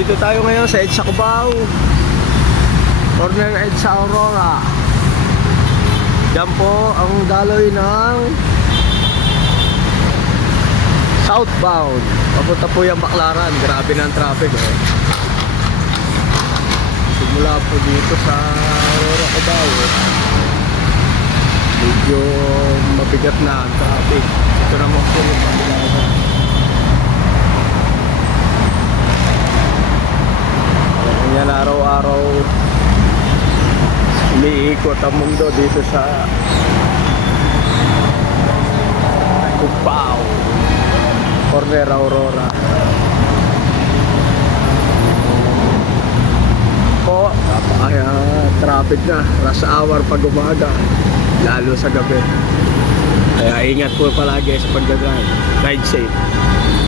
Dito tayo ngayon sa EDSA Cubao, corner EDSA Aurora. Diyan po ang daloy ng southbound. Papunta po yung Baclaran. Grabe na ang traffic eh. Simula po dito sa Aurora Cubao, medyo mabigat na ang traffic. Ito naman po yung Baclaran. Yan, araw-araw umiikot ang mundo dito sa Cubao, corner Aurora. Po, kaya traffic na, rush hour pag umaga, lalo sa gabi. Kaya ingat po palagi sa pagdadrive. Ride safe.